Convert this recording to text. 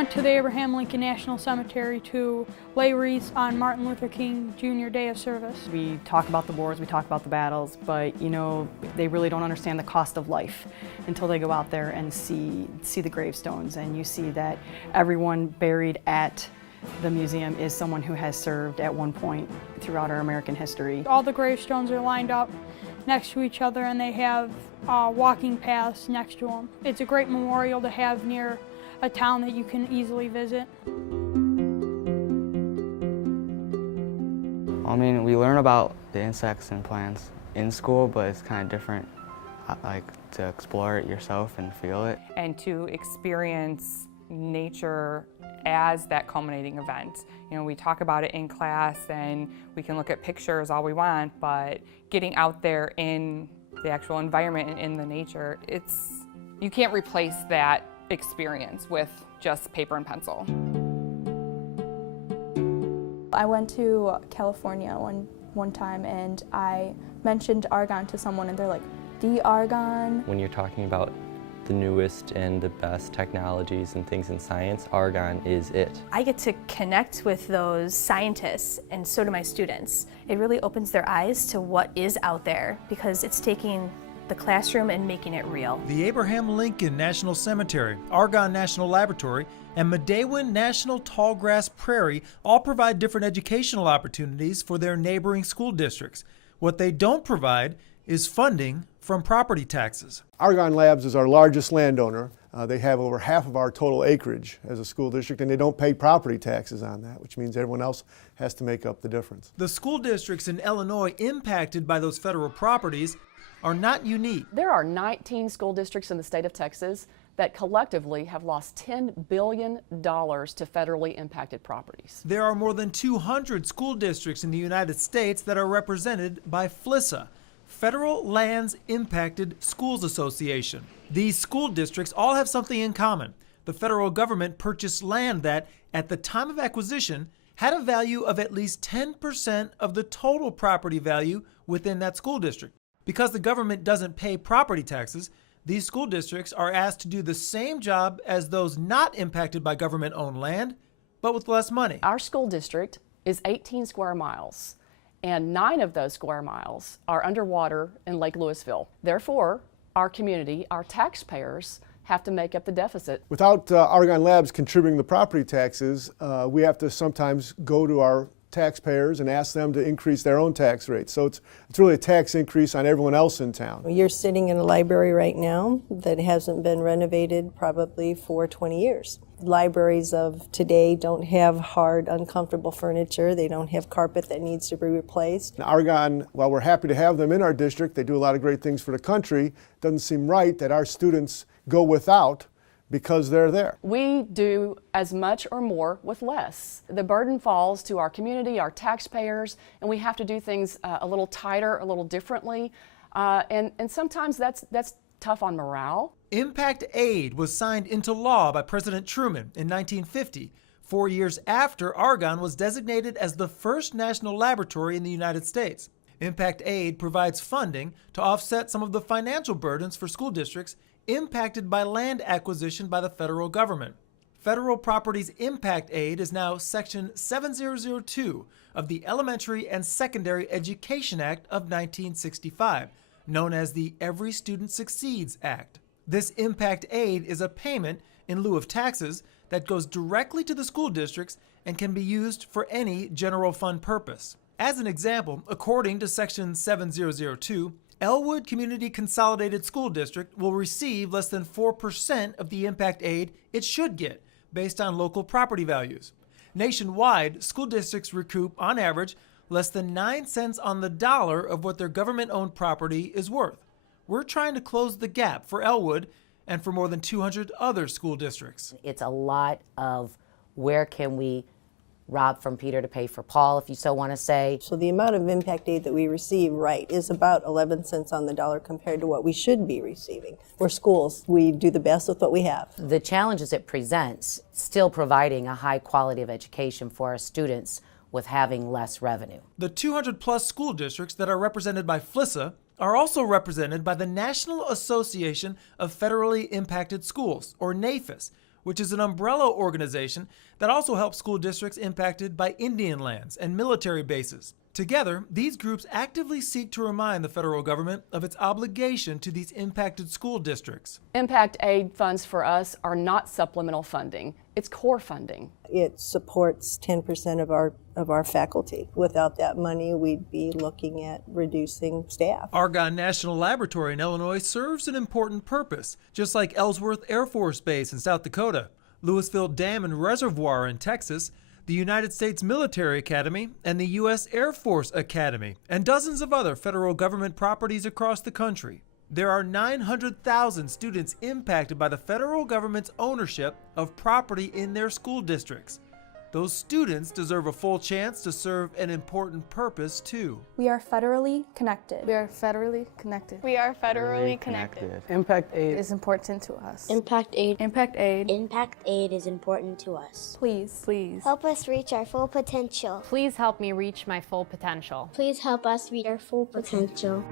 went to the Abraham Lincoln National Cemetery to lay wreaths on Martin Luther King Jr. Day of Service. We talk about the wars, we talk about the battles, but they really don't understand the cost of life until they go out there and see the gravestones, and you see that everyone buried at the museum is someone who has served at one point throughout our American history. All the gravestones are lined up next to each other, and they have walking paths next to them. It's a great memorial to have near a town that you can easily visit. I mean, we learn about the insects and plants in school, but it's kind of different, like to explore it yourself and feel it. And to experience nature as that culminating event. We talk about it in class and we can look at pictures all we want, but getting out there in the actual environment and in the nature, you can't replace that experience with just paper and pencil. I went to California one time and I mentioned argon to someone and they're like, the argon? When you're talking about the newest and the best technologies and things in science, argon is it. I get to connect with those scientists, and so do my students. It really opens their eyes to what is out there because it's taking the classroom and making it real. The Abraham Lincoln National Cemetery, Argonne National Laboratory, and Medewin National Tallgrass Prairie all provide different educational opportunities for their neighboring school districts. What they don't provide is funding from property taxes. Argonne Labs is our largest landowner. They have over half of our total acreage as a school district, and they don't pay property taxes on that, which means everyone else has to make up the difference. The school districts in Illinois impacted by those federal properties are not unique. There are 19 school districts in the state of Texas that collectively have lost $10 billion to federally impacted properties. There are more than 200 school districts in the United States that are represented by FLISA, Federal Lands Impacted Schools Association. These school districts all have something in common. The federal government purchased land that, at the time of acquisition, had a value of at least 10% of the total property value within that school district. Because the government doesn't pay property taxes, these school districts are asked to do the same job as those not impacted by government-owned land, but with less money. Our school district is 18 square miles, and 9 of those square miles are underwater in Lake Louisville. Therefore, our community, our taxpayers, have to make up the deficit. Without Argonne Labs contributing the property taxes, we have to sometimes go to our taxpayers and ask them to increase their own tax rates. So it's really a tax increase on everyone else in town. You're sitting in a library right now that hasn't been renovated probably for 20 years. Libraries of today don't have hard, uncomfortable furniture. They don't have carpet that needs to be replaced. Now, Argonne, while we're happy to have them in our district, they do a lot of great things for the country. It doesn't seem right that our students go without because they're there. We do as much or more with less. The burden falls to our community, our taxpayers, and we have to do things a little tighter, a little differently, and sometimes that's tough on morale. Impact Aid was signed into law by President Truman in 1950, 4 years after Argonne was designated as the first national laboratory in the United States. Impact Aid provides funding to offset some of the financial burdens for school districts impacted by land acquisition by the federal government. Federal Properties Impact Aid is now Section 7002 of the Elementary and Secondary Education Act of 1965, known as the Every Student Succeeds Act. This impact aid is a payment in lieu of taxes that goes directly to the school districts and can be used for any general fund purpose. As an example, according to Section 7002, Elwood Community Consolidated School District will receive less than 4% of the impact aid it should get, based on local property values. Nationwide, school districts recoup, on average, less than 9 cents on the dollar of what their government-owned property is worth. We're trying to close the gap for Elwood and for more than 200 other school districts. It's a lot of where can we rob from Peter to pay for Paul, if you so want to say. So the amount of impact aid that we receive, is about 11 cents on the dollar compared to what we should be receiving. We're schools. We do the best with what we have. The challenges it presents, still providing a high quality of education for our students with having less revenue. The 200 plus school districts that are represented by FLISA are also represented by the National Association of Federally Impacted Schools, or NAFIS, which is an umbrella organization that also helps school districts impacted by Indian lands and military bases. Together, these groups actively seek to remind the federal government of its obligation to these impacted school districts. Impact aid funds for us are not supplemental funding, it's core funding. It supports 10% of our faculty. Without that money, we'd be looking at reducing staff. Argonne National Laboratory in Illinois serves an important purpose, just like Ellsworth Air Force Base in South Dakota, Louisville Dam and Reservoir in Texas, the United States Military Academy, and the U.S. Air Force Academy, and dozens of other federal government properties across the country. There are 900,000 students impacted by the federal government's ownership of property in their school districts. Those students deserve a full chance to serve an important purpose, too. We are federally connected. We are federally connected. We are federally connected. Impact aid is important to us. Impact aid. Impact aid. Impact aid is important to us. Please. Please. Help us reach our full potential. Please help me reach my full potential. Please help us reach our full potential.